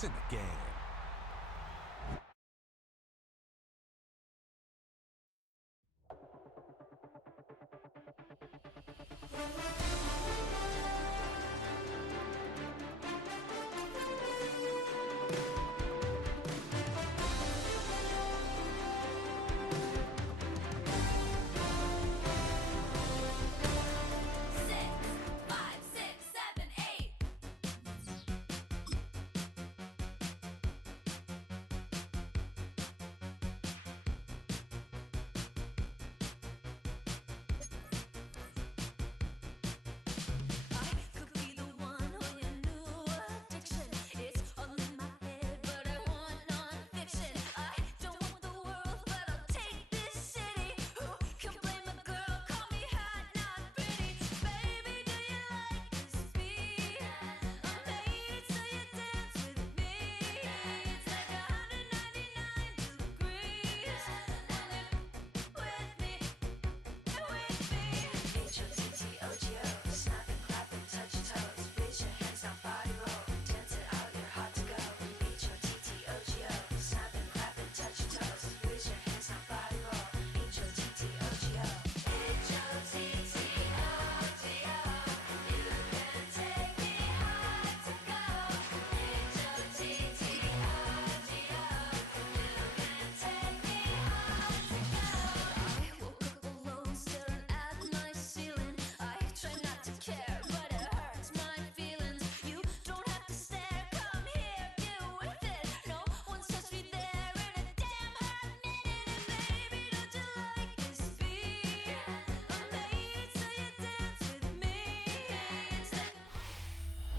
It's in the game.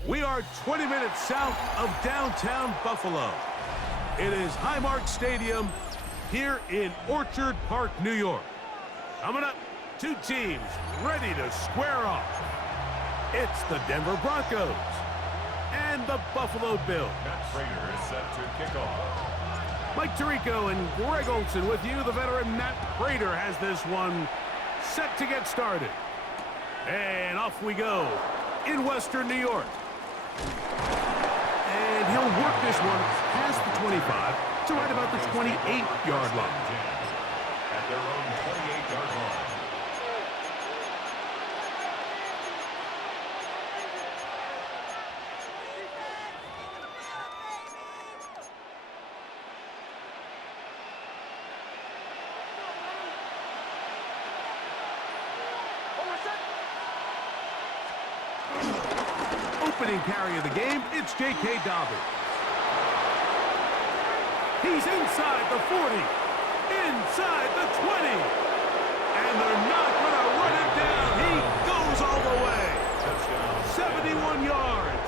We are 20 minutes south of downtown Buffalo. It is Highmark Stadium here in Orchard Park, New York. Coming up, two teams ready to square off. It's the Denver Broncos and the Buffalo Bills. Matt Prater is set to kick off. Mike Tirico and Greg Olson with you. The veteran Matt Prater has this one set to get started. And off we go in Western New York. And he'll work this one past the 25 to right about the 28-yard line. At their own 28-yard line. Opening carry of the game, it's J.K. Dobbins. He's inside the 40, inside the 20, and they're not going to run him down. He goes all the way. 71 yards.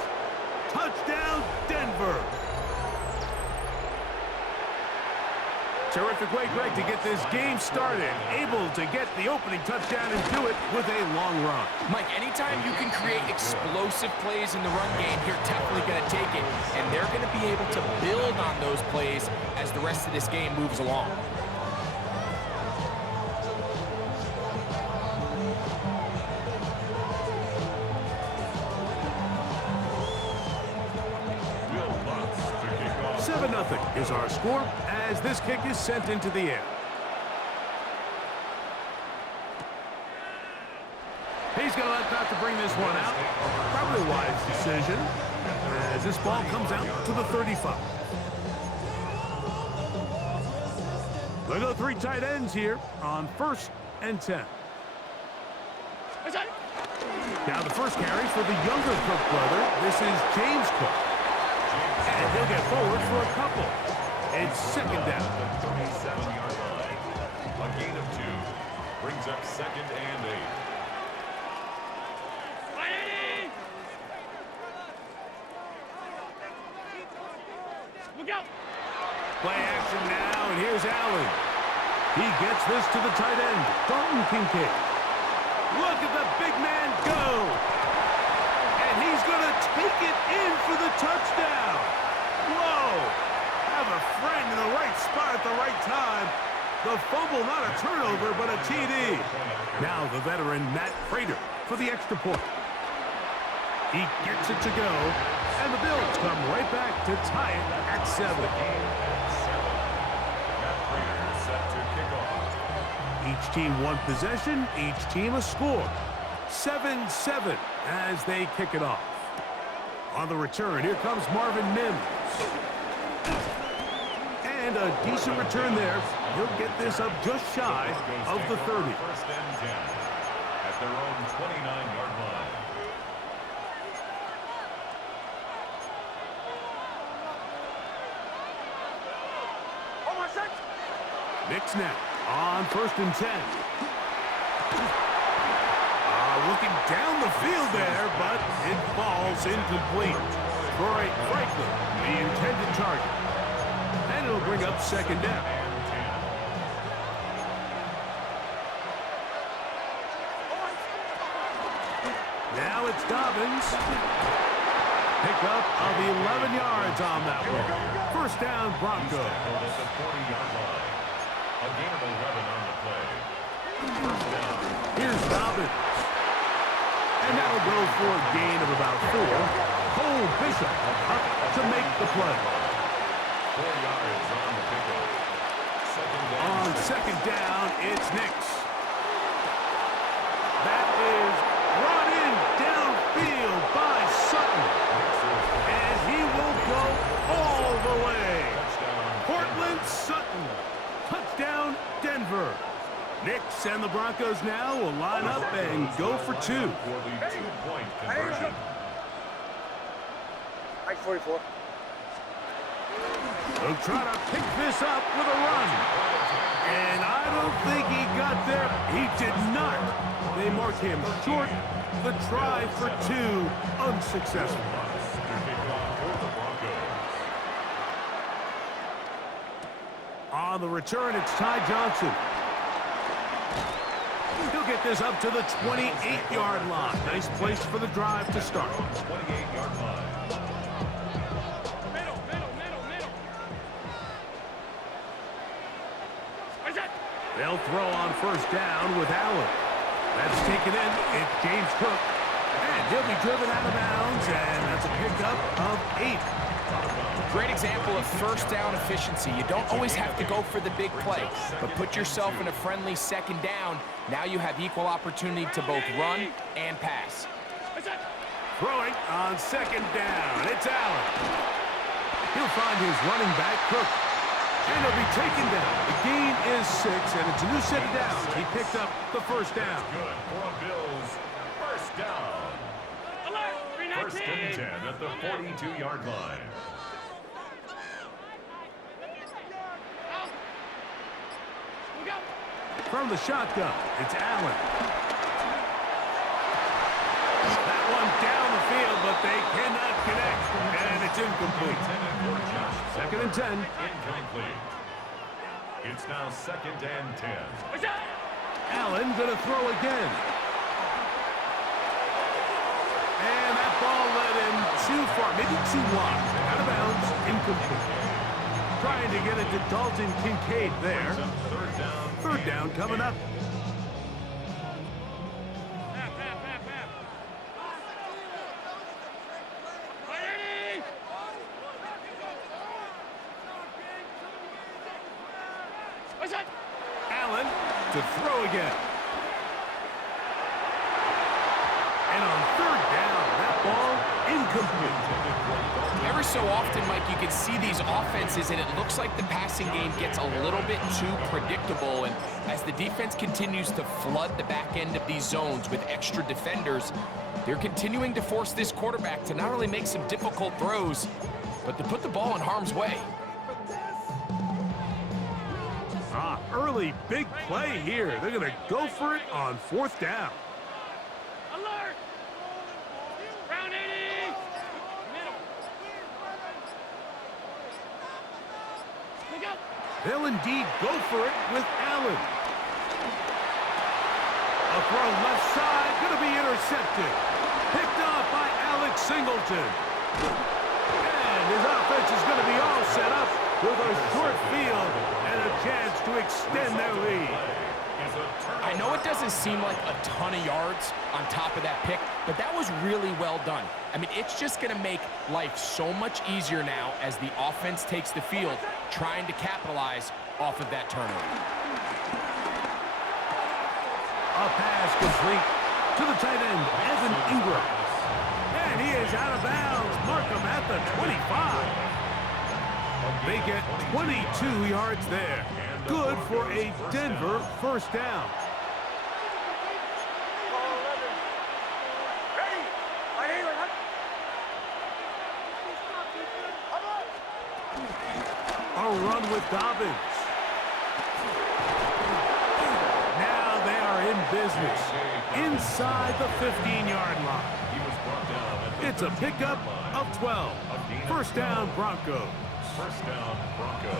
Touchdown, Denver. Terrific way, Greg, to get this game started. Able to get the opening touchdown and do it with a long run. Mike, anytime you can create explosive plays in the run game, you're definitely going to take it. And they're going to be able to build on those plays as the rest of this game moves along. Nothing is our score as this kick is sent into the air. He's going to let that to bring this one out. Probably a wise decision as this ball comes out to the 35. They go three tight ends here on 1st and 10. Now the first carry for the younger Cook brother. This is James Cook. And he'll get forward for a couple. It's second down. The 37-yard line. A gain of 2 brings up 2nd and 8. Look out. Play action now, and here's Allen. He gets this to the tight end, Dalton Kincaid. Look at the big man go. And he's going to take it in for the touchdown. Whoa! Have a friend in the right spot at the right time. The fumble, not a turnover, but a TD. Now the veteran Matt Prater for the extra point. He gets it to go And the Bills come right back to tie it at 7. Each team one possession, each team a score. 7-7 as they kick it off. On the return, here comes Marvin Mims. And a decent return there. He'll get this up just shy of the 30. First and 10 at their own 29-yard line. Knicks now on 1st and 10. Looking down the field there, but it falls incomplete. Troy Franklin, the intended target. And it'll bring up 2nd down. Now it's Dobbins. Pickup of 11 yards on that one. 1st down, Broncos. At the 40-yard line. A gain of 11 on the play. 1st down. Here's Dobbins. And that'll go for a gain of about 4. Cole Bishop up to make the play. 4 yards on the pickup. 2nd down. On 2nd down, it's Knicks. That is brought in downfield by Sutton. And he will go all the way. Cortland Sutton. Touchdown, Denver. Knicks and the Broncos now will line up and go for 2. For the 2-point conversion. 44. They'll try to pick this up with a run. And I don't think he got there. He did not. They mark him short. The try for 2 unsuccessful. On the return, it's Ty Johnson. He'll get this up to the 28-yard line. Nice place for the drive to start. 28-yard line. They'll throw on 1st down with Allen. That's taken in. It's James Cook. And he'll be driven out of bounds, and that's a pickup of 8. Great example of 1st down efficiency. You don't always have to go for the big play, but put yourself in a friendly 2nd down. Now you have equal opportunity to both run and pass. Throwing on 2nd down. It's Allen. He'll find his running back, Cook. And he'll be taken down. The gain is 6, and it's a new set of downs. He picked up the 1st down. Good for Bills. 1st down. 1st and 10 at the 42-yard line. From the shotgun, it's Allen. That one down the field, but they cannot connect. And it's incomplete. 2nd and 10. Incomplete. It's now 2nd and 10. Allen gonna throw again. And that ball led him too far, maybe too wide. Out of bounds, incomplete. Trying to get it to Dalton Kincaid there. 3rd down coming up. Allen to throw again. And on 3rd down, that ball incomplete. Every so often, Mike, you can see these offenses, and it looks like the passing game gets a little bit too predictable. And as the defense continues to flood the back end of these zones with extra defenders, they're continuing to force this quarterback to not only make some difficult throws, but to put the ball in harm's way. Early big play here. They're going to go for it on 4th down. Alert! Round 80! Middle. Look out! They'll indeed go for it with Allen. A throw left side, going to be intercepted. Picked off by Alex Singleton. And his offense is going to be all set up with a short field and a chance to extend their lead. is a turnover. I know it doesn't seem like a ton of yards on top of that pick, but that was really well done. I mean, it's just going to make life so much easier now as the offense takes the field, trying to capitalize off of that turnover. A pass complete to the tight end, Evan Ingram. And he is out of bounds. Mark him at the 25. They get 22 yards there. Good for a Denver first down. A run with Dobbins. Now they are in business inside the 15-yard line. It's a pickup of 12. First down, Broncos. First down, Broncos.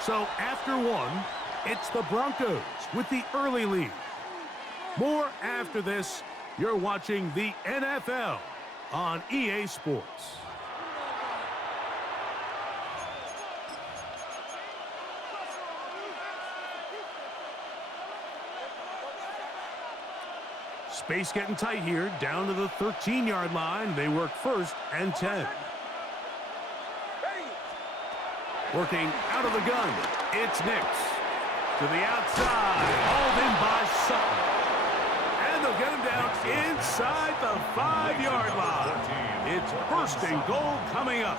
So after one, it's the Broncos with the early lead. More after this. You're watching the NFL on EA Sports. Space getting tight here, down to the 13-yard line. They work first and 10. Working out of the gun, it's Nix. To the outside, hauled in by Sutton. And they'll get him down inside the 5-yard line. It's first and goal coming up.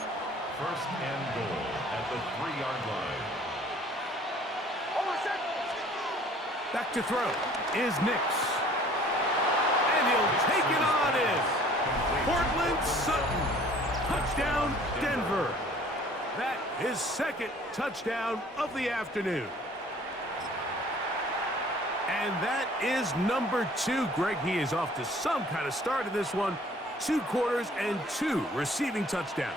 First and goal at the 3-yard line. Back to throw is Nix. And he'll take it on in. Portland Sutton. Touchdown, Denver. That is second touchdown of the afternoon. And that is number 2. Greg, he is off to some kind of start in this one. 2 quarters and 2 receiving touchdowns.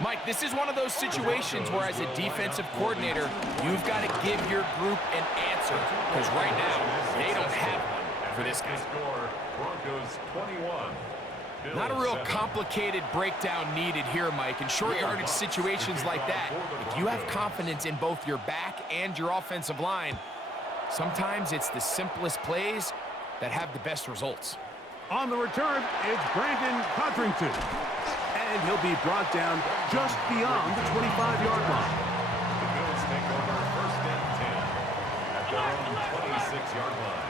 Mike, this is one of those situations where as a defensive coordinator, you've got to give your group an answer. Because right now, they don't have one for this guy. Score, Broncos 21. Not a real complicated breakdown needed here, Mike. In short yardage situations like that, if you have confidence in both your back and your offensive line, sometimes it's the simplest plays that have the best results. On the return, it's Brandon Codrington. And he'll be brought down just beyond the 25-yard line. The Bills take over first and 10 at their own 26-yard line.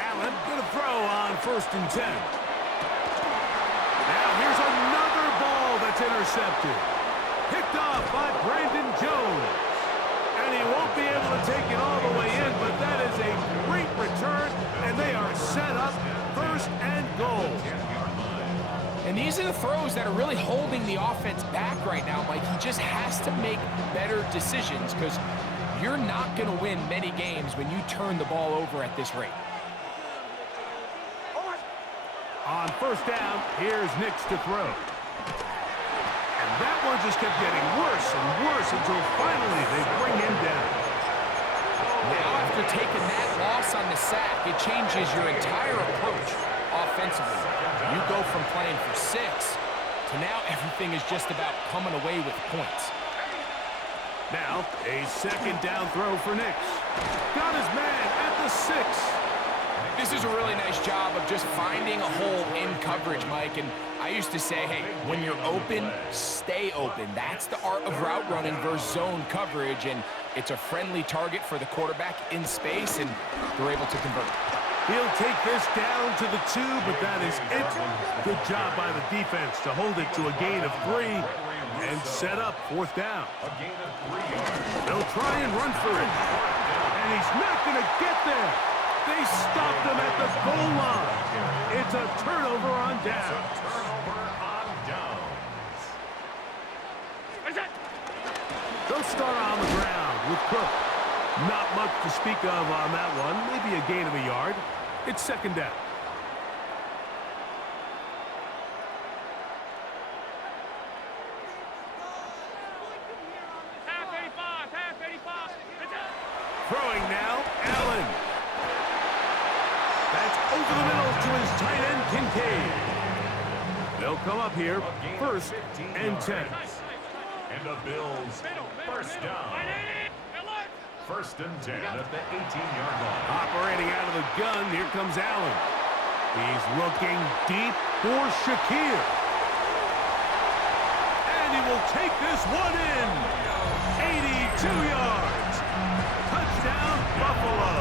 Allen going to throw on first and 10. Now here's another ball that's intercepted. Picked off by Brandon Jones. And he won't be able to take it all the way in, but that is a great return, and they are set up first and goal. And these are the throws that are really holding the offense back right now, Mike. He just has to make better decisions because you're not going to win many games when you turn the ball over at this rate. On first down, here's Nix to throw. And that one just kept getting worse and worse until finally they bring him down. Now, after taking that loss on the sack, it changes your entire approach offensively. You go from playing for 6 to now everything is just about coming away with points. Now, a second down throw for Nix. Got his man at the 6. This is a really nice job of just finding a hole in coverage, Mike. And I used to say, hey, when you're open, stay open. That's the art of route running versus zone coverage. And it's a friendly target for the quarterback in space, and they're able to convert. He'll take this down to the 2, but that is it. Good job by the defense to hold it to a gain of 3 and set up fourth down. A gain of 3 yards. They'll try and run for it. And he's not going to get there. They stopped him at the goal line. It's a turnover on downs. Turnover on downs. They'll start on the ground with Cook. Not much to speak of on that one. Maybe a gain of a yard. It's second down. Half 85. Throwing now, Allen. That's over the middle to his tight end, Kincaid. They'll come up here, first and 10. And the Bills first down. First and 10 at the 18-yard line. Operating out of the gun, here comes Allen. He's looking deep for Shakir. And he will take this one in. 82 yards. Touchdown, Buffalo.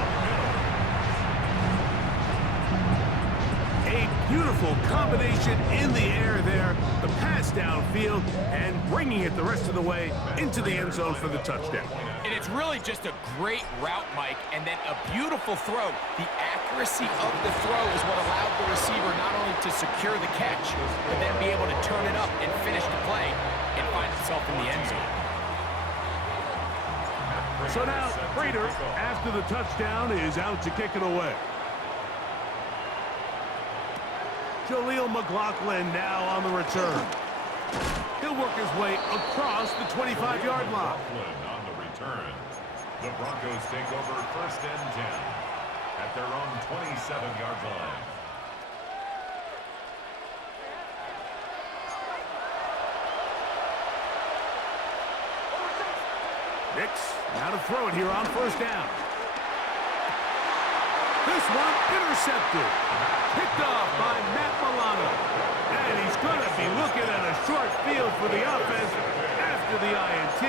A beautiful combination in the air there. The pass downfield and bringing it the rest of the way into the end zone for the touchdown. And it's really just a great route, Mike, and then a beautiful throw. The accuracy of the throw is what allowed the receiver not only to secure the catch, but then be able to turn it up and finish the play and find himself in the end zone. So now, Prater, after the touchdown, is out to kick it away. Jaleel McLaughlin now on the return. He'll work his way across the 25-yard line. On the return. The Broncos take over first and 10 at their own 27-yard line. Nix, now to throw it here on first down. This one intercepted. Picked off by Matt Milano. And he's going to be looking at a short field for the offense after the INT.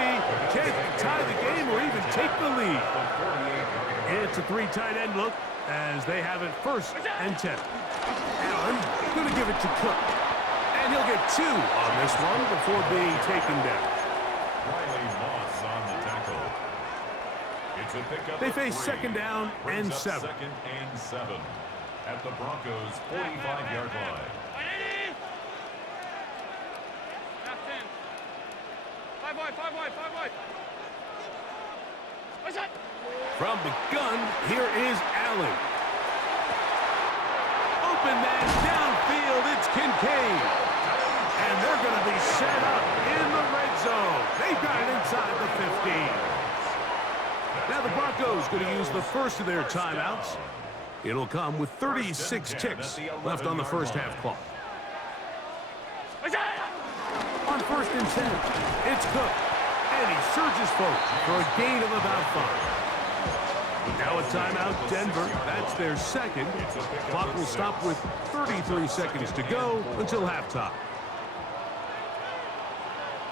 Chance to tie the game or even take the lead. It's a three tight end look as they have it first and 10. Allen going to give it to Cook. And he'll get 2 on this one before being taken down. They face second down and 7. Second and 7 at the Broncos' 45-yard line. 5 wide. What's that? From the gun, here is Allen. Open man downfield, it's Kincaid. And they're going to be set up in the red zone. They've got it inside the 15. Now the Broncos going to use the first of their timeouts. It'll come with 36 ticks left on the first half clock. On first and 10, it's Cook. And he surges forward for a gain of about 5. Now a timeout, Denver. That's their second. Clock will stop with 33 seconds to go until halftime.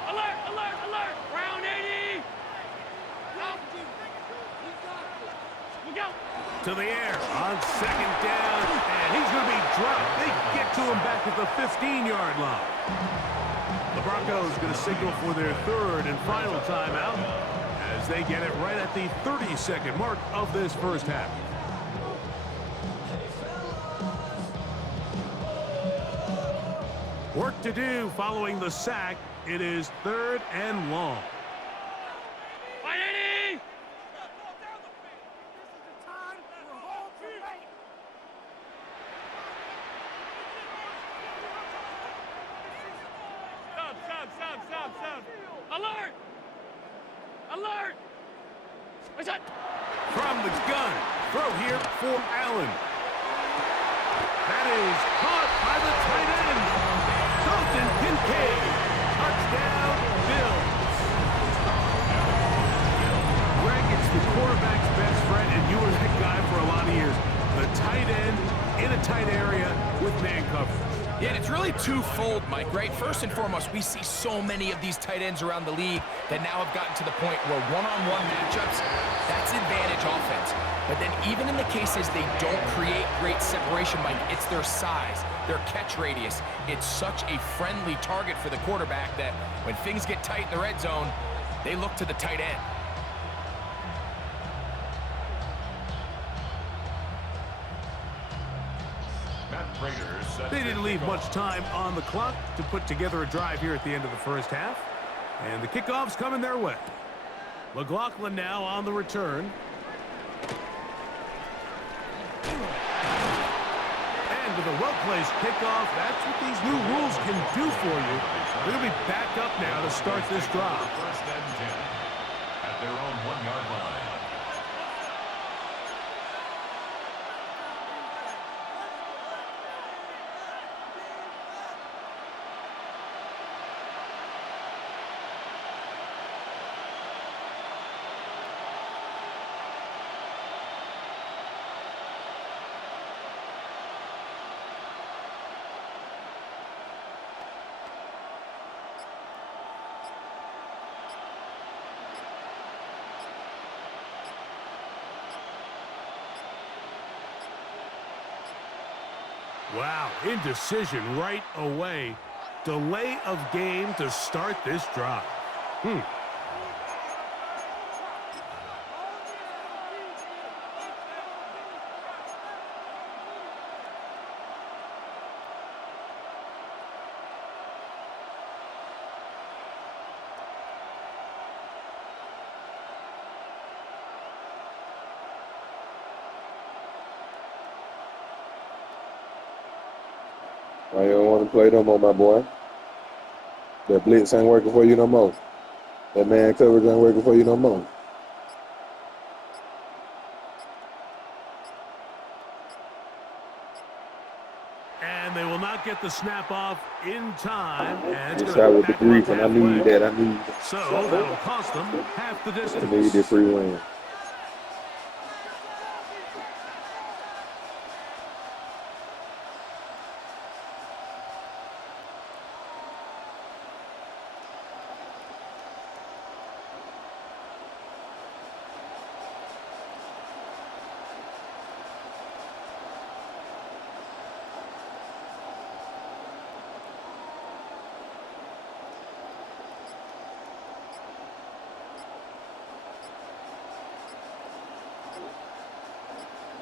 Alert! Round 80! To the air on second down, and he's going to be dropped. They get to him back at the 15-yard line. The Broncos going to signal for their third and final timeout as they get it right at the 30-second mark of this first half. Work to do following the sack. It is third and long. Stop. Alert! What's that? From the gun, throw here for Allen. That is caught by the tight end. Dalton Kincaid. Touchdown, Bills. Greg, it's the quarterback's best friend, and you were that guy for a lot of years. The tight end in a tight area with man coverage. Yeah, and it's really twofold, Mike, right? First and foremost, we see so many of these tight ends around the league that now have gotten to the point where one-on-one matchups, that's advantage offense. But then even in the cases they don't create great separation, Mike, it's their size, their catch radius. It's such a friendly target for the quarterback that when things get tight in the red zone, they look to the tight end. They didn't leave much time on the clock to put together a drive here at the end of the first half. And the kickoff's coming their way. McLaughlin now on the return. And with a well-placed kickoff, that's what these new rules can do for you. They're going to be back up now to start this drive. First and 10 at their own 1-yard line. Wow, indecision right away. Delay of game to start this drive. Why you don't want to play no more, my boy? That blitz ain't working for you no more. That man coverage ain't working for you no more. And they will not get the snap off in time. And This it's shot going to with the back them up grief, and I need halfway. that. I need that. So that'll cost them half the I distance. need this free win.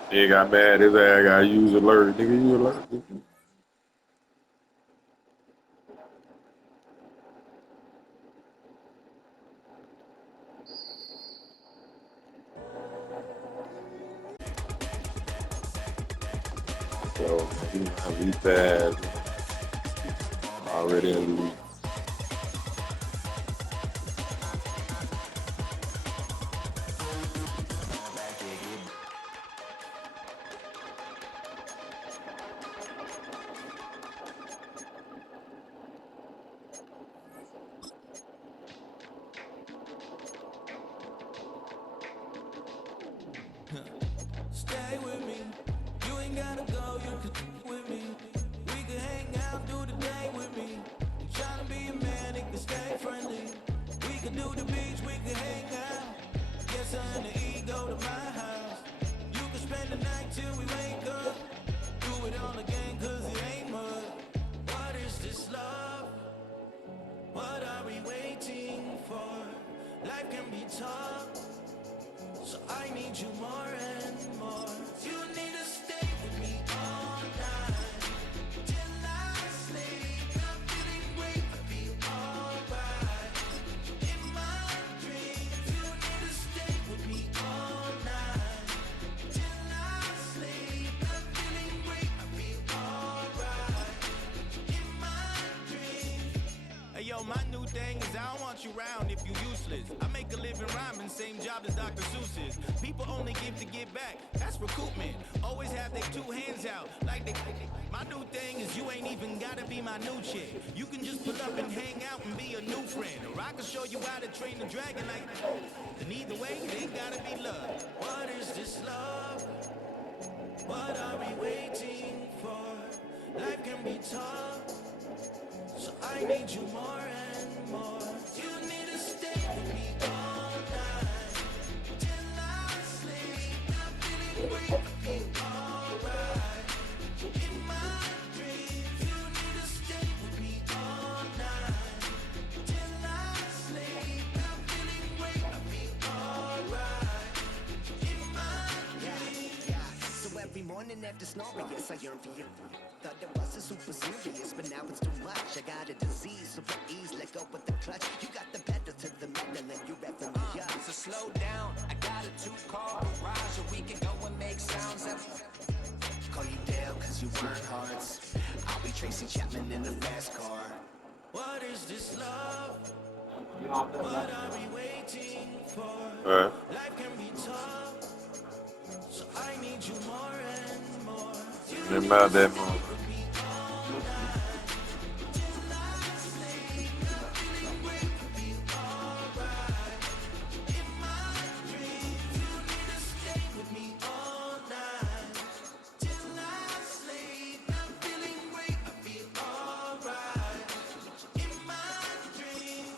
He got mad. His ass got use alert. Nigga, you alert. So, he might be fast. Already in the league. Stay with me. You ain't gotta go, you can with me. We can hang out, do the day with me. You tryna be a man, it can stay friendly. We can do the beach, we can hang out. Yes, I and the ego to my house. You can spend the night till we wake up. Do it all again, cause it ain't mud. What is this love? What are we waiting for? Life can be tough, so I need you more and more. You need to stay with me all night till I sleep. I'm feeling great, I'll be alright. In my dreams, you need to stay with me all night till I sleep. I'm feeling great, I'll be alright. In my dreams. Hey yo, my new thing is I don't want you around if you useless. I make a living rhyming, same job as Dr. Seuss's. People only give to get back, that's recoupment. Always have their two hands out, like they. My new thing is you ain't even gotta be my new chick. You can just pull up and hang out and be a new friend. Or I can show you how to train the dragon like. And either way, it ain't gotta be love. What is this love? What are we waiting for? Life can be tough, so I need you more and more. You need to stay with me all night till I sleep. I'm feeling great, I'll be alright. In my dreams, you need to stay with me all night till I sleep. I'm feeling great, I'll be alright. In my dreams. So every morning after snoring, yes, I yearn for you. Thought it wasn't super serious, but now it's too much. I got a disease, so for ease, let go with the clutch. You got the pedal to the metal and you revving me up. So slow down, I got a 2-car garage, or we can go and make sounds that. Call you Dale, cause you work hard. I'll be Tracy Chapman in a fast car. What is this love? What are we waiting for? Alright. Life can be tough, so I need you more and more. You Remember about that moment. stay with me all night till I sleep. I'm feeling great, I feel alright. In my dreams.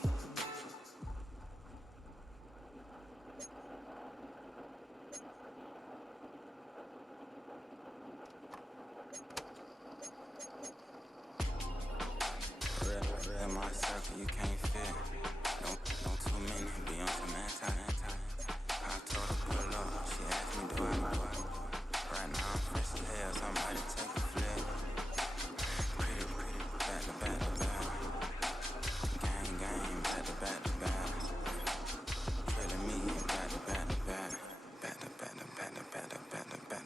you can't fit. Don't too many be on some anti. I told her pull up, she asked me do I. Right now I'm fresh as hell, somebody take a flip. Pretty, back to back to back. Gang, back to back to back. Killing me, back to back to back. Back to back to back to back to back to back to back.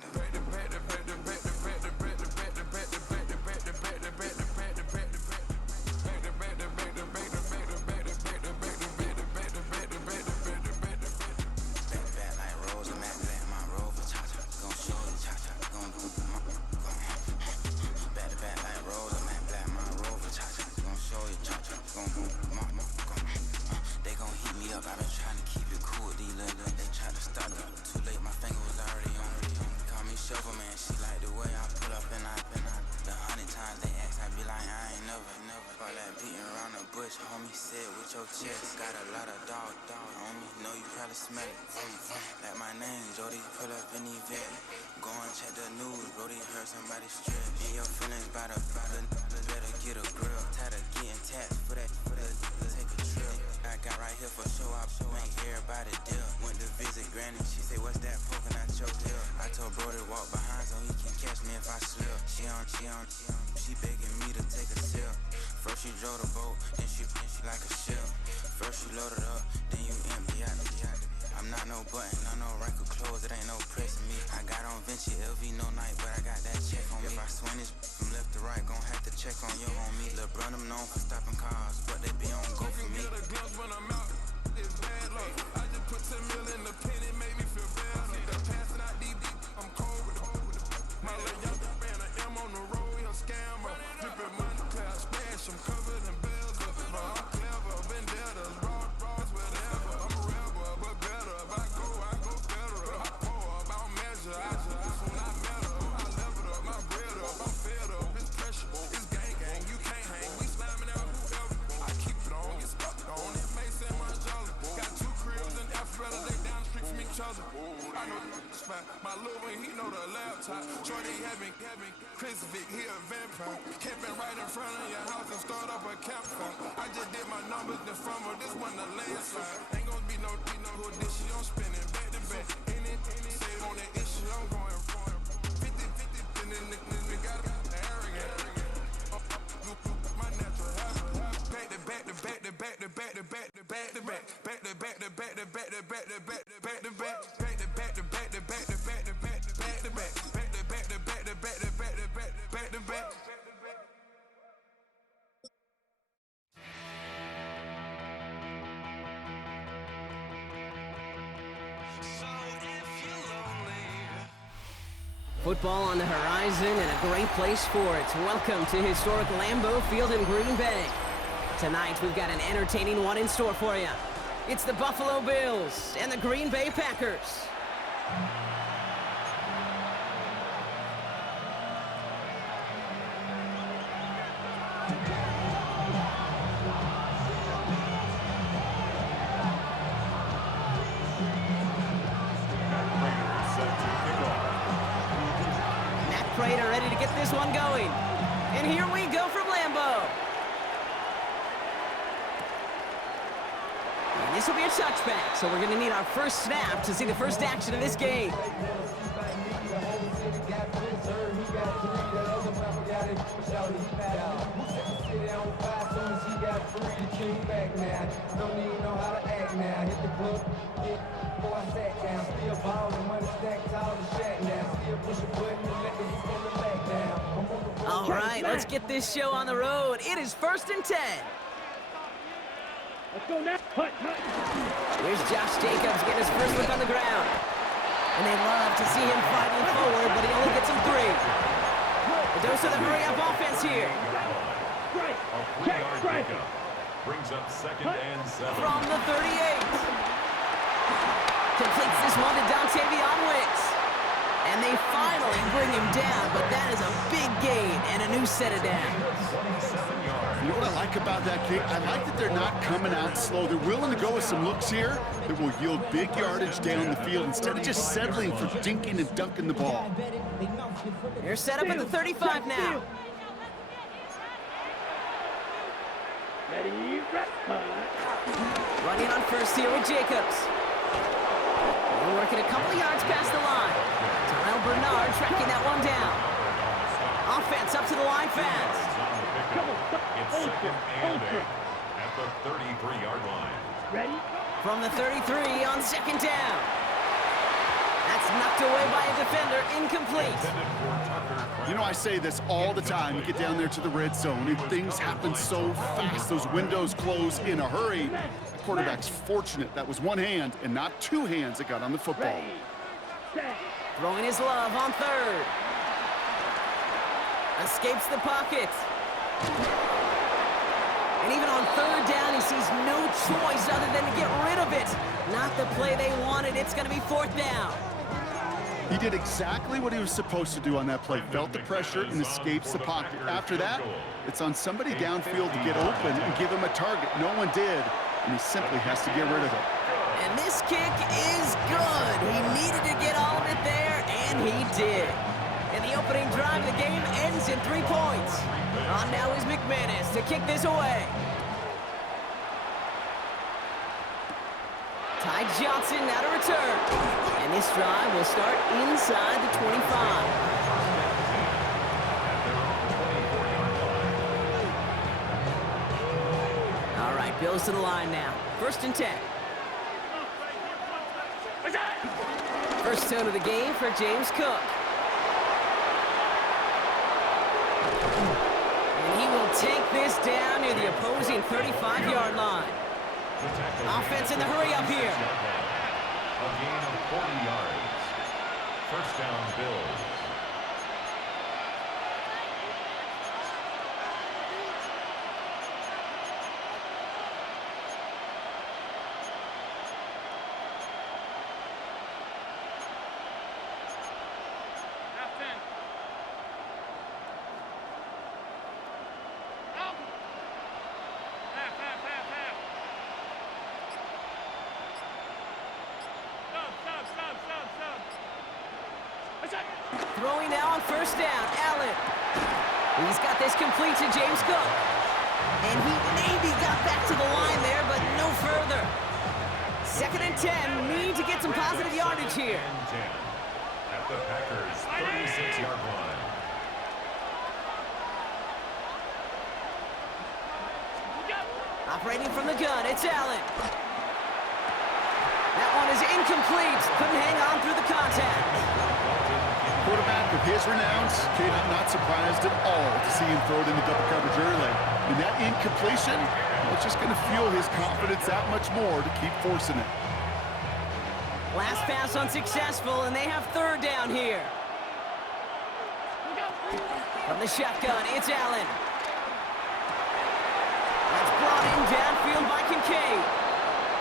They gon' heat me up, I been trying to keep it cool with these little, they tried to stop me. Too late, my finger was already on. Call me Shovel Man, she like the way I pull up and I. The 100 times they ask, I be like, I ain't never. All that beating around the bush, homie said with your chest. Got a lot of dog on me, know you probably smell it. Like my name, Jody, pull up in the vet. Go and check the news, Brody heard somebody strip. In your feelings by the better get a grip. Tired of getting tapped for that, take a trip. I got right here for show up, make everybody dip. Went to visit Granny, she say, what's that poking out your hip? I told Brody walk behind so he can catch me if I slip. She begging me to take a sip. First she drove the boat, then she like a ship. First you load it up, then you empty out. I'm not no button, no wrinkle clothes, it ain't no pressing me. I got on Vinci, LV no night, but I got that check on me. If I swing this from left to right, gon' have to check on your homie. Lil' brother known for stopping cars, but they be on go for me. When I'm out, it's bad luck. I just put 10 mil in the penny, make me feel better. Passing out deep, I'm cold with it. My little young man, I'm on the road, he a scammer. Drippin' money, clear, splash, I'm covered in bells. But I'm clever, vendettas, raws, whatever. I'm a rebel, but better. If I go better. I pour up, I don't measure. I just when I met her, I leveled up, my bread up, I'm fed up. It's pressure, it's gang, you can't hang. We slamming out whoever. I keep it on, get stuck on. It may seem much jolly. Got 2 cribs in Alpharetta, they down the street from each other. I know the spot. My little one, he know the laptop. Shorty having Chris Vick, he a vampire. Camping right in front of your house and start up a campfire. I just did my numbers, the front this one the landslide. Ain't gonna be no who this shit, I'm spinning back to back. Any save on that issue, I'm going 50, and then nigga got arrogant. My natural habit. Back to back to back to back to back to back to back to back. Back to back to back to back to back to back to back to back. Back to back to back to back to back to back to back to back. Back to back to back to back to back to back to back. Football on the horizon and a great place for it. Welcome to historic Lambeau Field in Green Bay. Tonight we've got an entertaining one in store for you. It's the Buffalo Bills and the Green Bay Packers. Prater ready to get this one going. And here we go from Lambeau. And this will be a touchback, so we're going to need our first snap to see the first action of this game. All right, let's get this show on the road. It is 1st and 10. Let's go now. Here's Josh Jacobs getting his first look on the ground. And they love to see him fighting forward, but he only gets him 3. A dose of the hurry-up offense here. A 3-yard pickup brings up 2nd and 7. From the 38. Completes this one to Dontavion Wicks. And they finally bring him down, but that is a big gain and a new set of downs. 27 yards. You know what I like about that kick? I like that they're not coming out slow. They're willing to go with some looks here that will yield big yardage down the field instead of just settling for dinking and dunking the ball. They're set up at the 35 now. Running on first here with Jacobs. They're working a couple of yards past the line. Terrell Bernard tracking that one down. Offense up to the line fast. It's second and 8 at the 33-yard line. From the 33 on second down. That's knocked away by a defender, incomplete. You know, I say this all the time. You get down there to the red zone, and things happen so fast. Those windows close in a hurry. The quarterback's fortunate that was one hand and not two hands that got on the football. Throwing his love on third. Escapes the pocket. And even on third down, he sees no choice other than to get rid of it. Not the play they wanted. It's going to be fourth down. He did exactly what he was supposed to do on that play. Felt the pressure and escapes the pocket. After that, it's on somebody downfield to get open and give him a target. No one did, and he simply has to get rid of it. And this kick is good. He needed to get all of it there, and he did. And the opening drive of the game ends in 3 points. On now is McManus to kick this away. Ty Johnson now to return. And this drive will start inside the 25. All right, Bills to the line now. First and 10. First down of the game for James Cook. And he will take this down near the opposing 35-yard line. Offense in the hurry up here. A gain of 40 yards. First down, Bills. Half 10. Out. Half. Stop. Throwing now on first down, Allen. He's got this complete to James Cook. And he maybe got back to the line there, but no further. Second and 10, need to get some positive yardage here. At the Packers' 36-yard line. Operating from the gun, it's Allen. That one is incomplete. Couldn't hang on through the contact. Quarterback with his renowns, kid, I'm not surprised at all to see him throw it in the double coverage early. And that incompletion, well, it's just going to fuel his confidence that much more to keep forcing it. Last pass unsuccessful, and they have third down here. From the shotgun, it's Allen. That's brought in downfield by Kincaid.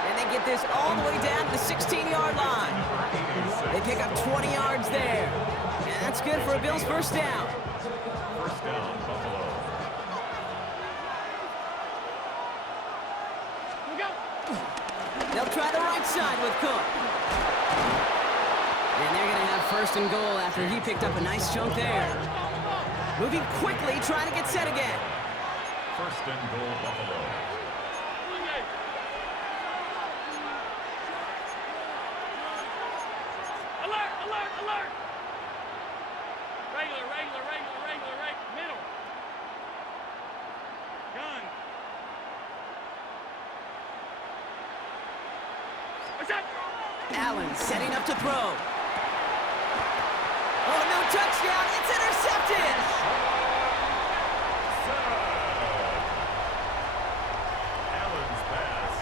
And they get this all the way down to the 16-yard line. They pick up 20 yards there. And that's good for a Bills first down. First down, Buffalo. They'll try the right side with Cook. And they're going to have first and goal after he picked up a nice chunk there. Moving quickly, trying to get set again. First and goal, Buffalo. Alert! Regular. Middle. Gun. Allen setting up to throw. Oh, no touchdown. It's intercepted. Allen's pass.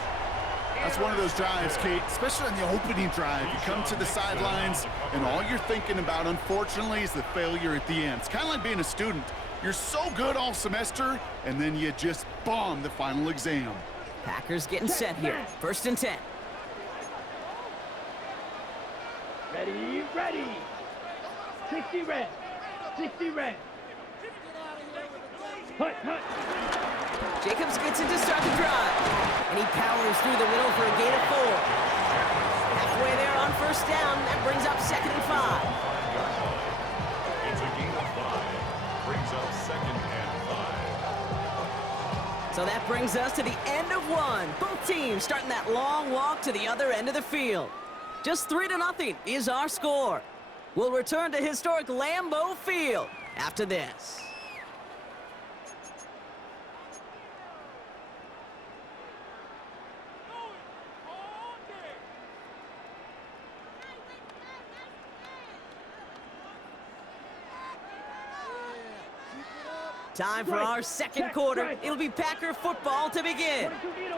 That's one of those drives, Kate, especially on the opening drive. You come to the sidelines, and all you're thinking about, unfortunately, is the failure at the end. It's kind of like being a student. You're so good all semester, and then you just bomb the final exam. Packers getting set here. First and 10. Ready. 60 red. Hut. Jacobs gets it to start the drive. And he powers through the middle for a gain of 4. Halfway there on first down. That brings up second and 5. It's a gain of 5. Brings up second and 5. So that brings us to the end of one. Both teams starting that long walk to the other end of the field. Just 3-0 is our score. We'll return to historic Lambeau Field after this. Time for our second quarter. It'll be Packer football to begin.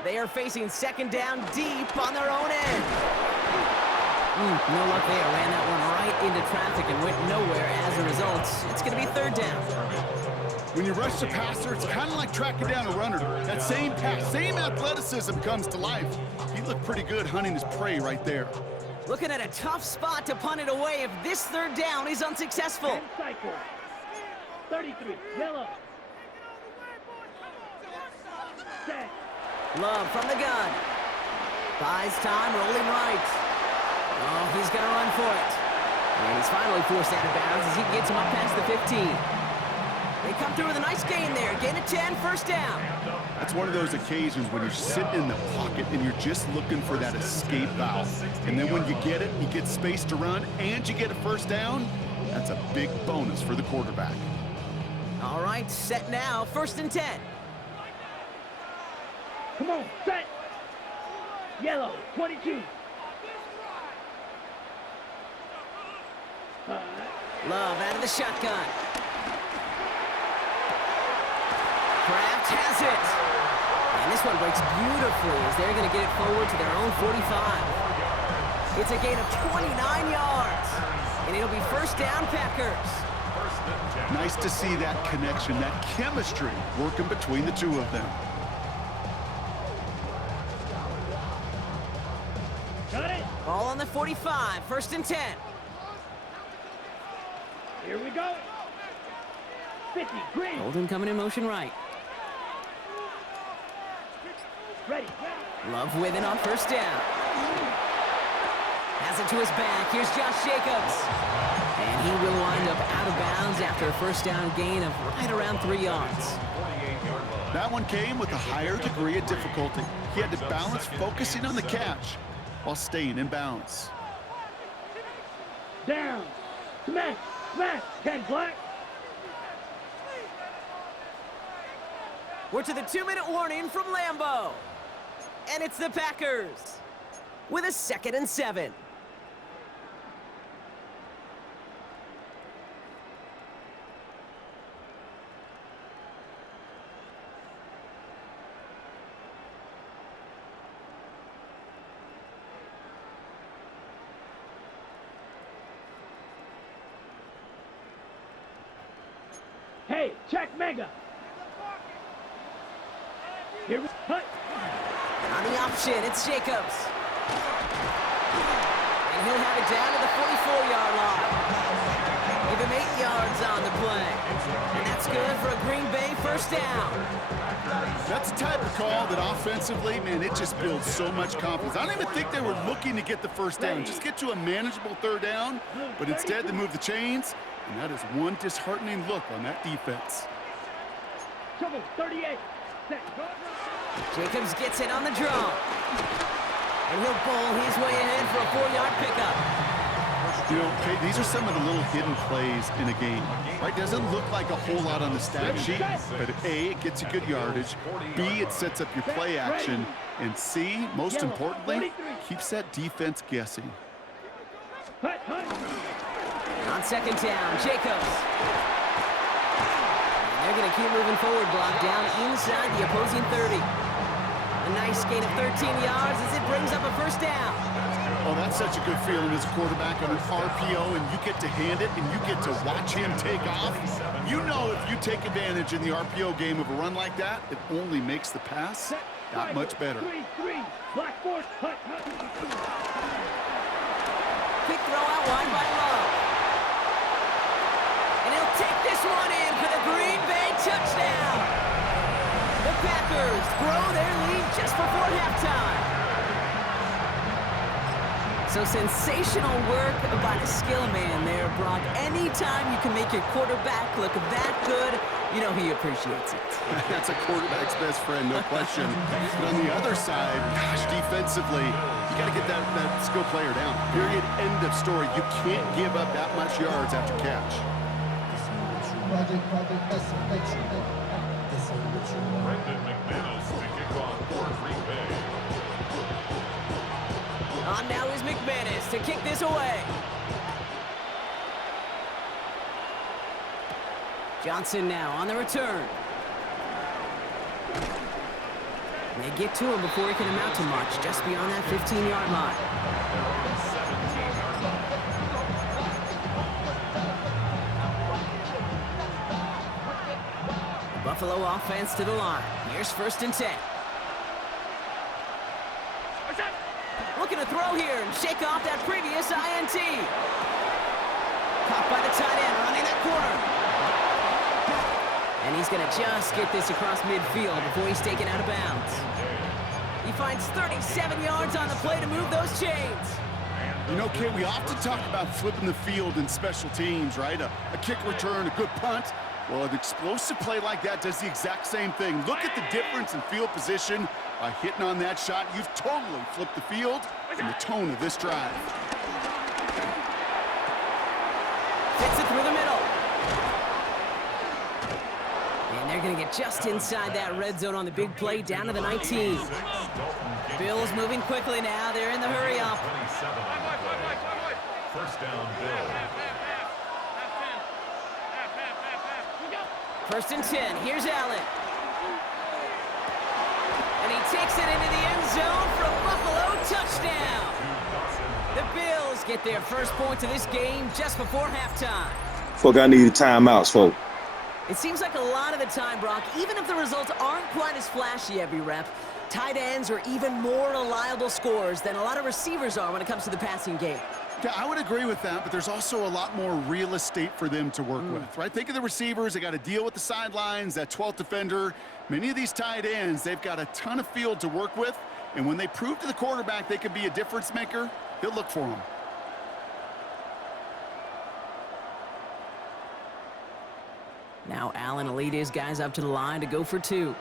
They are facing second down deep on their own end. No luck there. Ran that one right into traffic and went nowhere as a result. It's going to be third down. When you rush the passer, it's kind of like tracking down a runner. That same pass, same athleticism comes to life. He looked pretty good hunting his prey right there. Looking at a tough spot to punt it away if this third down is unsuccessful. Cycle. 33, yellow. Set. Love from the gun. Buys time, rolling right. Oh, he's going to run for it. And he's finally forced out of bounds as he gets him up past the 15. They come through with a nice gain there. Gain of 10, first down. That's one of those occasions when you're sitting in the pocket and you're just looking for that escape valve. And then when you get it, you get space to run, and you get a first down. That's a big bonus for the quarterback. All right, set now, 1st and 10. Come on, set. Yellow, 22. Love out of the shotgun. Kraft has it. And this one breaks beautifully as they're going to get it forward to their own 45. It's a gain of 29 yards. And it'll be first down, Packers. Nice to see that connection, that chemistry working between the two of them. Got it. Ball on the 45, 1st and 10. Here we go. 50, green. Golden coming in motion right. Ready. Love with it on first down. Has it to his back. Here's Josh Jacobs. And he will wind up out of bounds after a first down gain of right around 3 yards. That one came with a higher degree of difficulty. He had to balance focusing on the catch while staying in bounds. Down. Smash. Smash. 10 black. We're to the 2-minute warning from Lambeau. And it's the Packers with a 2nd and 7. Hey, check mega. Here we go. On the option, it's Jacobs. And he'll have it down to the 44-yard line. Give him 8 yards on the play. And that's good for a Green Bay first down. That's the type of call that offensively, man, it just builds so much confidence. I don't even think they were looking to get the first down. Just get to a manageable third down. But instead, they move the chains. And that is one disheartening look on that defense. Trouble, 38. Set. Jacobs gets it on the draw. And he'll bowl his way ahead for a 4-yard pickup. You know, okay, these are some of the little hidden plays in a game. Right? Doesn't look like a whole lot on the stat sheet, but A, it gets you good yardage. B, it sets up your play action. And C, most importantly, keeps that defense guessing. On 2nd down, Jacobs. They're going to keep moving forward, block down inside the opposing 30. A nice gain of 13 yards as it brings up a first down. Oh, that's such a good feeling as a quarterback on an RPO, and you get to hand it, and you get to watch him take off. You know if you take advantage in the RPO game of a run like that, it only makes the pass that much better. 3-3. Black force. Quick throw out wide by Love. And he'll take this one in for the Green Bay touchdown. The Packers grow their lead just before halftime. So sensational work by the skill man there, Brock. Anytime you can make your quarterback look that good, you know he appreciates it. That's a quarterback's best friend, no question. But on the other side, gosh, defensively, you got to get that skill player down. Period, end of story. You can't give up that much yards after catch. Brendan McManus to kick off for Green Bay. On now is McManus to kick this away. Johnson now on the return. They get to him before he can amount to much, just beyond that 15-yard line. The Buffalo offense to the line. Here's 1st and 10. Looking to throw here and shake off that previous INT. Caught by the tight end, running that corner. And he's going to just get this across midfield before he's taken out of bounds. He finds 37 yards on the play to move those chains. You know, Kate, we often talk about flipping the field in special teams, right? A kick return, a good punt. Well, an explosive play like that does the exact same thing. Look at the difference in field position. By hitting on that shot, you've totally flipped the field and the tone of this drive. Fits it through the middle. And they're going to get just inside that red zone on the big play down to the 19. Bills moving quickly now. They're in the hurry up. 1st down, Bill. 1st and 10. Here's Allen. And he takes it into the end zone for a Buffalo touchdown. The Bills get their first point of this game just before halftime. Fuck, I needed timeouts, folks. It seems like a lot of the time, Brock, even if the results aren't quite as flashy every rep, tight ends are even more reliable scorers than a lot of receivers are when it comes to the passing game. Yeah, I would agree with that, but there's also a lot more real estate for them to work with, right? Think of the receivers. They got to deal with the sidelines, that 12th defender. Many of these tight ends, they've got a ton of field to work with, and when they prove to the quarterback they could be a difference maker, he'll look for them. Now Allen will lead his guys up to the line to go for 2.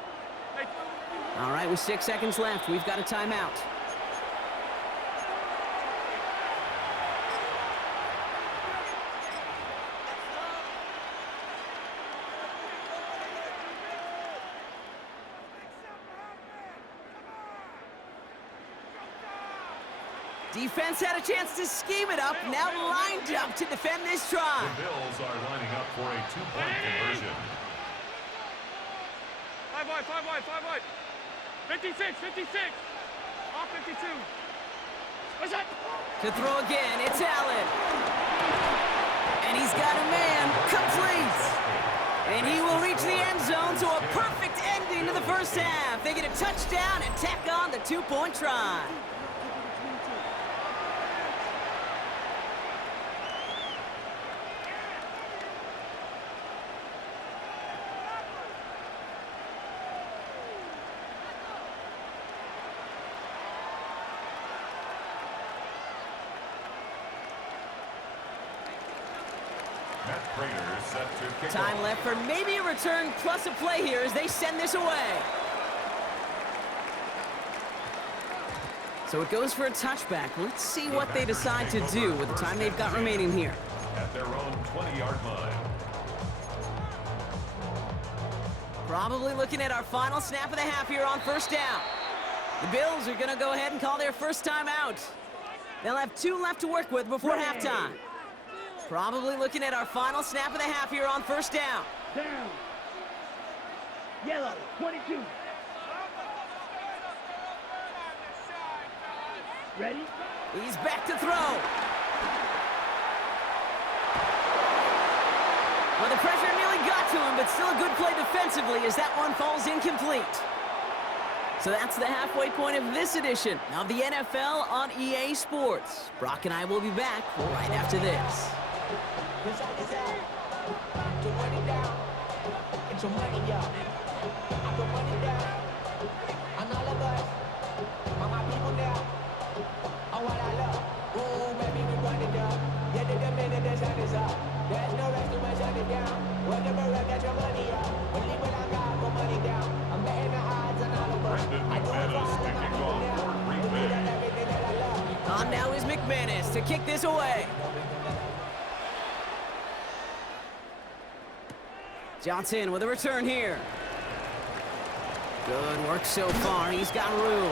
All right, with 6 seconds left, we've got a timeout. Defense had a chance to scheme it up, now lined up to defend this try. The Bills are lining up for a 2-point conversion. 5 wide. 56. Off 52. What's up? To throw again, it's Allen. And he's got a man, complete. And he will reach the end zone, so a perfect ending to the first half. They get a touchdown and tack on the 2-point try. Time left for maybe a return plus a play here as they send this away. So it goes for a touchback. Let's see what they decide to do with the time they've got remaining here. At their own 20-yard line. Probably looking at our final snap of the half here on 1st down. The Bills are going to go ahead and call their first time out. They'll have 2 left to work with before halftime. Probably looking at our final snap of the half here on 1st down. Down. Yellow, 22. Ready? He's back to throw. Well, the pressure nearly got to him, but still a good play defensively as that one falls incomplete. So that's the halfway point of this edition of the NFL on EA Sports. Brock and I will be back right after this. McManus to kick this away. Johnson with a return here. Good work so far. He's got room.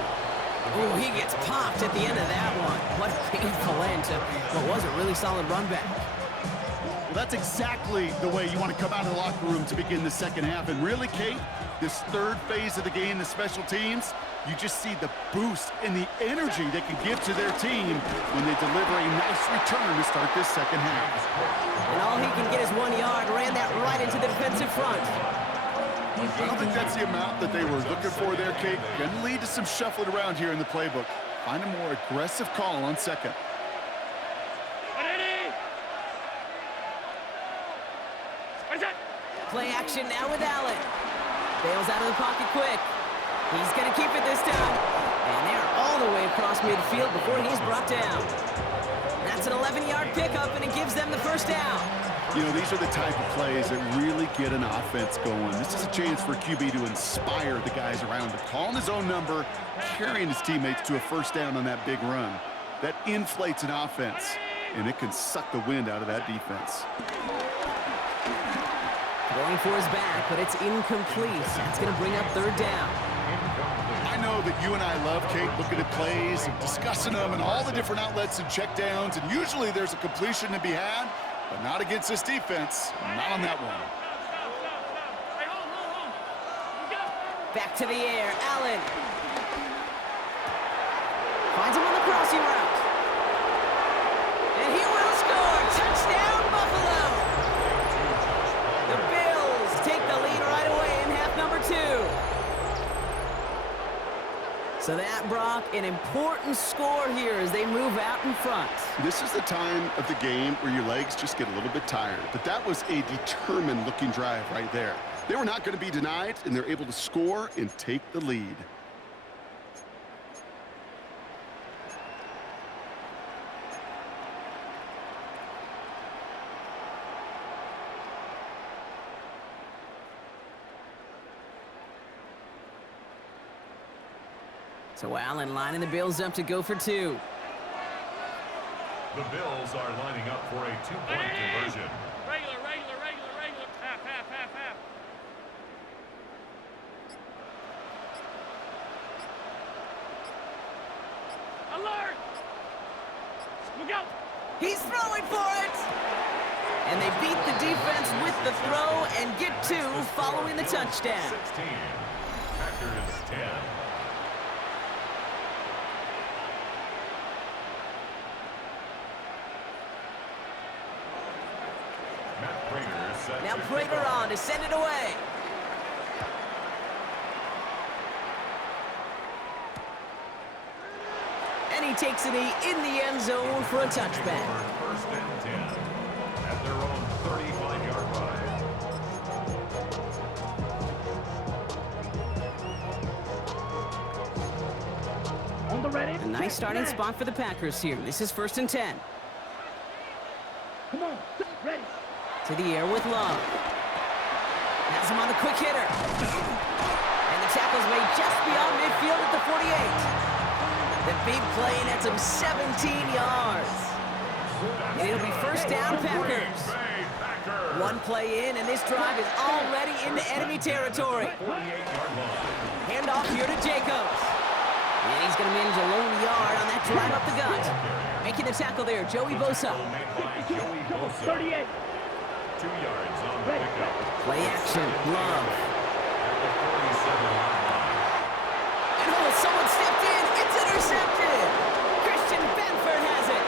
Ooh, he gets popped at the end of that one. What a painful end to what was a really solid run back. Well, that's exactly the way you want to come out of the locker room to begin the second half. And really, Kate, this third phase of the game, the special teams, you just see the boost and the energy they can give to their team when they deliver a nice return to start this second half. And all he can get is 1 yard. Ran that right into the defensive front. I don't think that's the amount that they were looking for there, Kate. Going to lead to some shuffling around here in the playbook. Find a more aggressive call on second. Play action now with Allen. Bails out of the pocket quick. He's going to keep it this time. And they're all the way across midfield before he's brought down. That's an 11-yard pickup, and it gives them the first down. You know, these are the type of plays that really get an offense going. This is a chance for QB to inspire the guys around him. Calling his own number, carrying his teammates to a first down on that big run. That inflates an offense, and it can suck the wind out of that defense. Going for his back, but it's incomplete. That's going to bring up third down. I know that you and I love, Kate, looking at plays and discussing them and all the different outlets and checkdowns, and usually there's a completion to be had, but not against this defense. Not on that one. Back to the air, Allen. Finds him on the crossing route. And he will score. Touchdown, Buffalo. The Bills take the lead right away in half number 2. So that, Brock, an important score here as they move out in front. This is the time of the game where your legs just get a little bit tired. But that was a determined-looking drive right there. They were not going to be denied, and they're able to score and take the lead. So Allen lining the Bills up to go for 2. The Bills are lining up for a 2-point conversion. Regular. Half. Alert! Look out! He's throwing for it! And they beat the defense with the throw and get 2 following the touchdown. 16. Packers 10. Now Prater on to send it away. And he takes it in the end zone for a touchback. First and 10 at their own 35-yard line. On the ready. A nice starting spot for the Packers here. This is 1st and 10. Come on, ready. To the air with Love. Has him on the quick hitter. And the tackle's made just beyond midfield at the 48. The big play nets him 17 yards. And it'll be first down, Packers. 1 play in, and this drive is already into enemy territory. Hand off here to Jacobs. And he's going to manage a lone yard on that drive up the gut. Making the tackle there, Joey Bosa. 38. 2 yards on the pickup. Play action, Love. At the 47-yard line. And someone stepped in. It's intercepted. Christian Benford has it.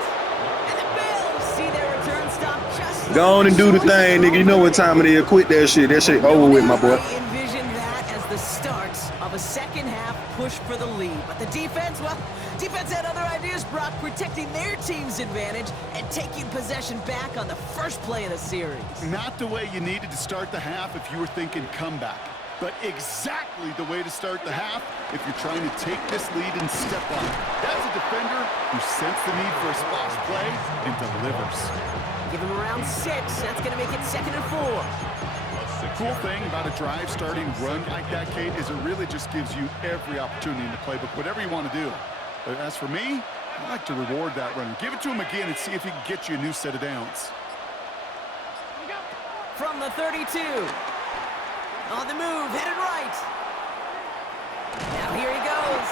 And the Bills see their return stop just... Go on and do the thing, nigga. You know what time it is. Quit that shit. That shit over with, my boy. I envision that as the start of a second half push for the lead. But the defense, well, defense had other ideas, Brock, protecting their team's advantage and taking possession back on the first play of the series. Not the way you needed to start the half if you were thinking comeback, but exactly the way to start the half if you're trying to take this lead and step on it. That's a defender who sensed the need for a splash play and delivers. Give him around 6. That's going to make it 2nd and 4. Cool thing about a drive starting run like that, Kate, is it really just gives you every opportunity in the playbook, whatever you want to do. But as for me, I'd like to reward that runner. Give it to him again and see if he can get you a new set of downs. From the 32. On the move, headed right. Now here he goes.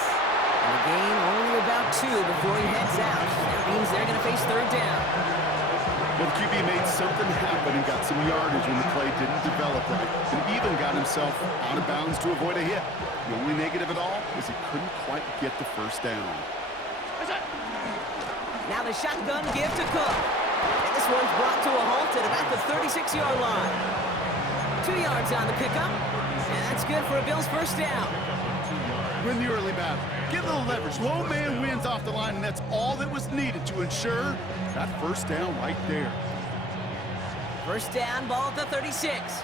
And the gain only about 2 before he heads out. That means they're going to face third down. Well, the QB made something happen and got some yardage when the play didn't develop right. And even got himself out of bounds to avoid a hit. The only negative at all is he couldn't quite get the first down. Now the shotgun give to Cook. And this one's brought to a halt at about the 36-yard line. 2 yards on the pickup. And that's good for a Bills first down. Win the early battle. Get a little leverage. Low man wins off the line, and that's all that was needed to ensure that first down right there. First down, ball at the 36.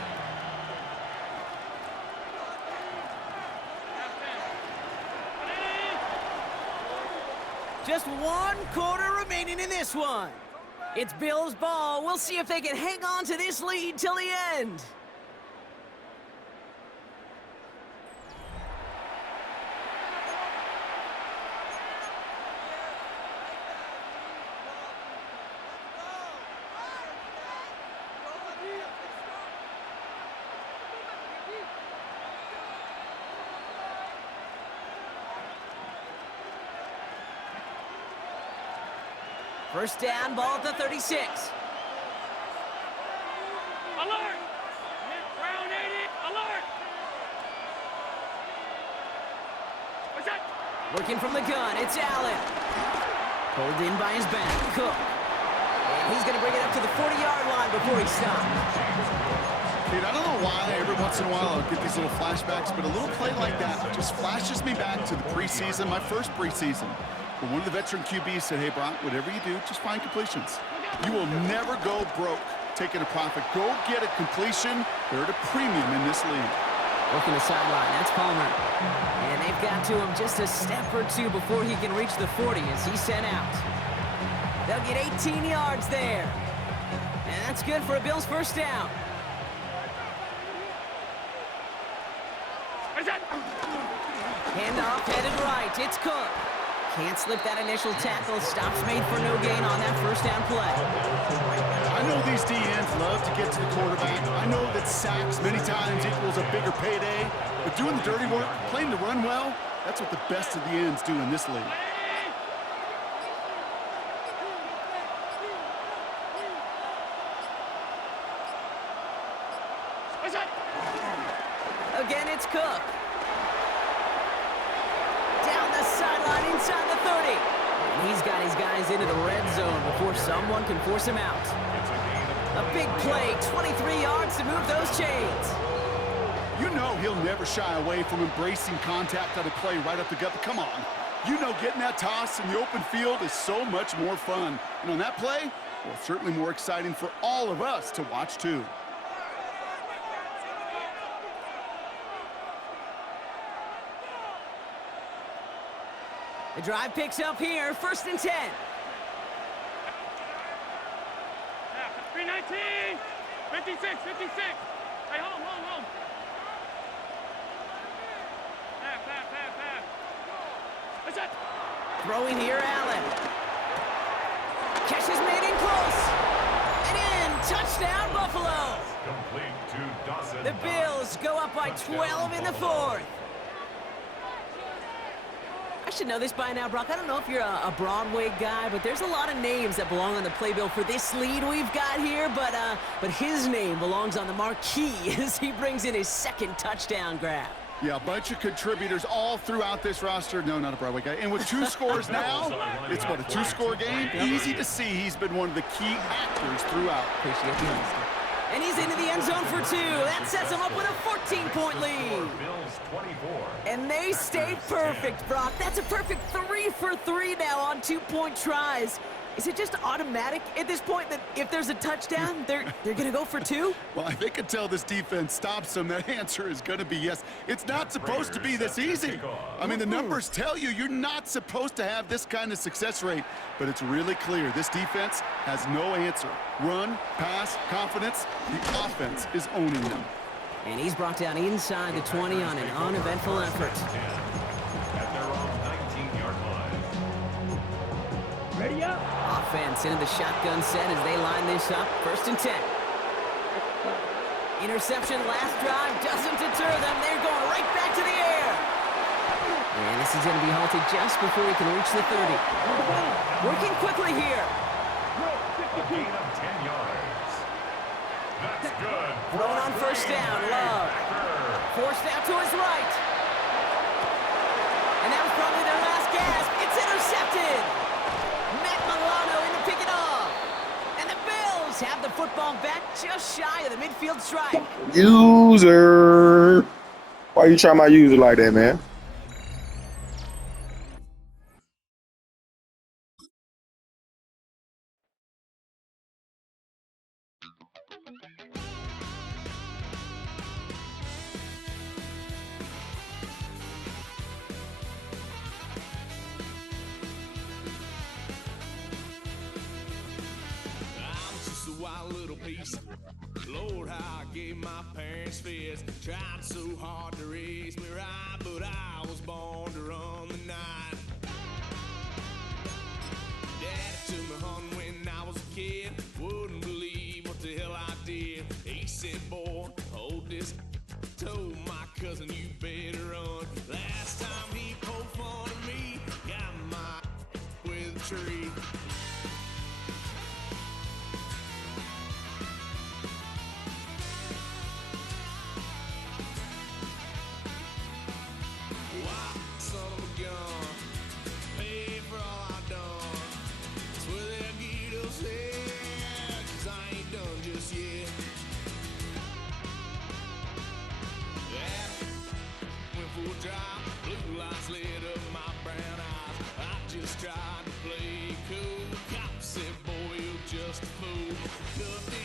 Just 1 quarter remaining in this one. It's Bills ball. We'll see if they can hang on to this lead till the end. First down, ball at the 36. Alert! Round 80, alert! What's that? Working from the gun, it's Allen. Pulled in by his back, Cook. And he's going to bring it up to the 40-yard line before he stops. Kate, I don't know why every once in a while I'll get these little flashbacks, but a little play like that just flashes me back to the preseason, my first preseason. But one of the veteran QBs said, hey, Brock, whatever you do, just find completions. You will never go broke taking a profit. Go get a completion. They're at a premium in this league. Working the sideline, that's Palmer. And they've got to him just a step or 2 before he can reach the 40 as he's sent out. They'll get 18 yards there. And that's good for a Bills first down. Handoff headed right, it's Cook. Can't slip that initial tackle. Stops made for no gain on that first down play. I know these DNs love to get to the quarterback. I know that sacks many times equals a bigger payday. But doing the dirty work, playing to run well, that's what the best of the ends do in this league. Again, it's Cook. Down the sideline inside the 30. And he's got his guys into the red zone before someone can force him out. A big play, 23 yards to move those chains. You know he'll never shy away from embracing contact on a play right up the gut. Come on. You know getting that toss in the open field is so much more fun. And on that play, well, certainly more exciting for all of us to watch too. The drive picks up here, 1st and 10. 319, 56. Hey, home. Pass. What's that? Throwing here, Allen. Catch is made in close. And in, touchdown, Buffalo. Complete to Dawson. The Bills go up by 12 in the 4th. I should know this by now, Brock. I don't know if you're a Broadway guy, but there's a lot of names that belong on the playbill for this lead we've got here, but his name belongs on the marquee as he brings in his 2nd touchdown grab. Yeah, a bunch of contributors all throughout this roster. No, not a Broadway guy. And with 2 scores now, it's what, a 2-score game? Easy to see he's been one of the key actors throughout. Appreciate the honesty. And he's into the end zone for 2. That sets him up with a 14-point lead. And they stay perfect, Brock. That's a perfect 3 for 3 now on 2-point tries. Is it just automatic at this point that if there's a touchdown, they're going to go for 2? Well, I think until this defense stops them, that answer is going to be yes. It's not supposed to be this easy. I mean, the numbers tell you you're not supposed to have this kind of success rate, but it's really clear this defense has no answer. Run, pass, confidence, the offense is owning them. And he's brought down inside the 20 on an uneventful effort. At their own 19-yard line. backs into the shotgun set as they line this up. 1st and 10. Interception last drive doesn't deter them. They're going right back to the air. And this is going to be halted just before he can reach the 30. Working quickly here. Gain of 10 yards. That's good. Throwing on 1st down, Love. Forced out to his right. And that was probably their last gasp. It's intercepted. Matt Milano in to pick it off. And the Bills have the football back just shy of the midfield stripe. User. Why you trying my user like that, man? Lord, how I gave my parents fist. Tried so hard to raise me right, but I was born to run the night. Daddy took me hunting when I was a kid. Wouldn't believe what the hell I did. He said, boy, hold this. Told my cousin, you better run. Last time he poked fun at me, got my with a tree. Blue lights lit up my brown eyes. I just tried to play cool. Cop said, boy, you're just a fool. Cut this